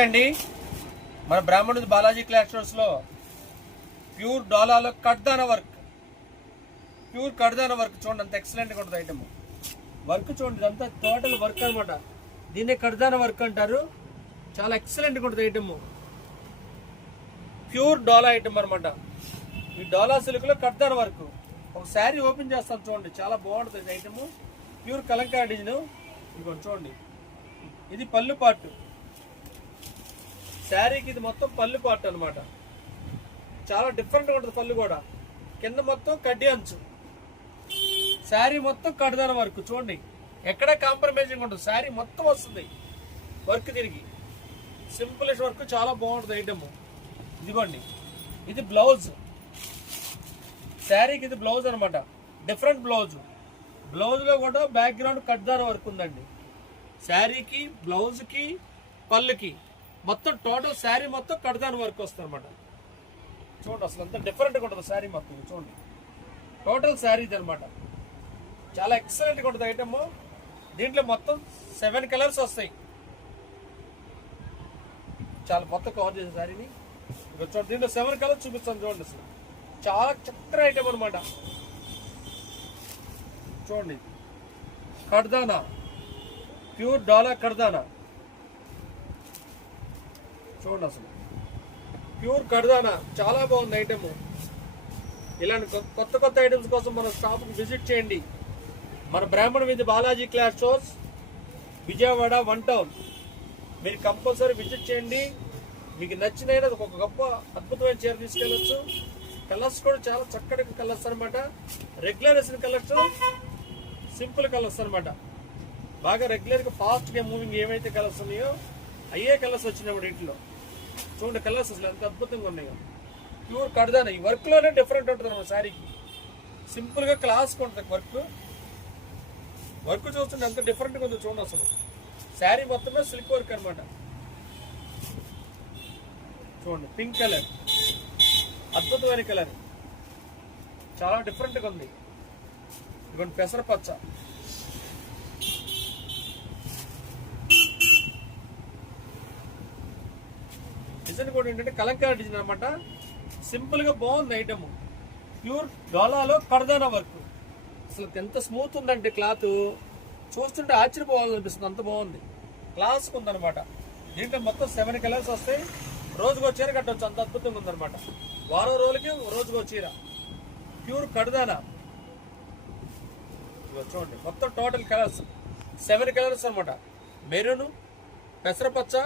అండి మన బ్రాహ్మణుడి బాలాజీ క్లాస్ షోస్ లో ప్యూర్ డోలాలో కడ్దాన వర్క్, ప్యూర్ కడ్దాన వర్క్ చూడండి, అంత ఎక్సలెంట్ గా ఉంటుంది ఐటమ్. వర్క్ చూడండి, ఇదంతా టోటల్ వర్క్ అనమాట. దీన్నే కడ్దాన వర్క్ అంటారు. చాలా ఎక్సలెంట్ గా ఉంటుంది ఐటమ్. ప్యూర్ డోలా ఐటమ్ అనమాట. ఈ డోలా సిల్క్ లో కడ్దాన వర్క్. ఒక శారీ ఓపెన్ చేస్తాను చూడండి, చాలా బాగుంటుంది ఐటమ్. Pure Kalamkari design. ఇదిగోండి చూడండి, ఇది పళ్ళు పార్ట్. శారీకి ఇది మొత్తం పళ్ళు పార్ట్ అనమాట. చాలా డిఫరెంట్ గా ఉంటుంది పళ్ళు కూడా. కింద మొత్తం కడ్డీ అంచు, శారీ మొత్తం కడ్దాన వర్క్. చూడండి, ఎక్కడ కాంప్రమైజింగ్ ఉంటుంది, శారీ మొత్తం వస్తుంది వర్క్ తిరిగి. సింపుల్ వర్క్, చాలా బాగుంటుంది ఐటమ్. ఇదిగోండి, ఇది బ్లౌజ్. శారీకి ఇది బ్లౌజ్ అనమాట, డిఫరెంట్ బ్లౌజ్. బ్లౌజ్ లో కూడా బ్యాక్గ్రౌండ్ కడ్దాన వర్క్ ఉందండి. శారీకి, బ్లౌజ్ కి, పళ్ళుకి మొత్తం టోటల్ శారీ మొత్తం కడ్దాన వర్క్ వస్తుంది అనమాట. చూడండి, అసలు అంత డిఫరెంట్గా ఉంటుంది శారీ మొత్తం. చూడండి, టోటల్ శారీ ఇది అనమాట. చాలా ఎక్సలెంట్గా ఉంటుంది ఐటమ్. దీంట్లో మొత్తం 7 కలర్స్ వస్తాయి. చాలా మొత్తం కవర్ చేసే శారీని చూడండి. దీంట్లో 7 కలర్స్ చూపిస్తాను చూడండి. అసలు చాలా చక్కర ఐటమ్ అనమాట. చూడండి, కడ్దానా, ప్యూర్ డోలా కడ్దానా. చూడండి, అసలు ప్యూర్ కడ్దానా, చాలా బాగుంది ఐటమ్. ఇలాంటి కొత్త కొత్త ఐటమ్స్ కోసం మన షాప్కి విజిట్ చేయండి. మన బ్రాహ్మణ వీధి Balaji class shows, Vijayawada 1 town. మీరు కంపల్సరీ విజిట్ చేయండి. మీకు నచ్చిన ఒక గొప్ప అద్భుతమైన చీర తీసుకెళ్ళచ్చు. కలర్స్ కూడా చాలా చక్కటి కలర్స్ అనమాట. రెగ్యులర్ వేసిన కలర్స్, సింపుల్ కలర్స్ అనమాట. బాగా రెగ్యులర్గా ఫాస్ట్గా మూవింగ్ ఏవైతే కలర్స్ ఉన్నాయో అయ్యే కలర్స్ వచ్చినప్పుడు ఇంట్లో. చూడండి, కలర్స్ అసలు ఎంత అద్భుతంగా ఉన్నాయో. ప్యూర్ కడ్దానా. ఈ వర్క్ లోనే డిఫరెంట్ ఉంటుంది మన శారీకి. సింపుల్ గా క్లాస్ ఉంటుంది వర్క్. వర్క్ చూస్తుంటే ఎంత డిఫరెంట్ గా ఉందో చూడండి. అసలు శారీ మొత్తమే సిల్క్ వర్క్ అనమాట. చూడండి, పింక్ కలర్, అద్భుతమైన కలర్, చాలా డిఫరెంట్ గా ఉంది. ఇదిగోండి, పెసరపచ్చ. డిజైన్ కూడా ఏంటంటే కలంకారీ డిజైన్ అనమాట. సింపుల్ గా బాగుంది ఐటమ్. ప్యూర్ డోలాలో కడ్దానా వర్క్. అసలు ఎంత స్మూత్ ఉందంటే క్లాత్ చూస్తుంటే ఆశ్చర్యపోవాలనిపిస్తుంది, అంత బాగుంది. క్లాస్ ఉందనమాట. దీంట్లో మొత్తం 7 కలర్స్ వస్తాయి. రోజుకో చీర కట్టవచ్చు, అంత అద్భుతంగా ఉందనమాట. వారం రోజులకి రోజుకో చీర. ప్యూర్ కడ్దానా. చూడండి, మొత్తం టోటల్ కలర్స్ 7 కలర్స్ అనమాట. మెరూన్, పెసరపచ్చ,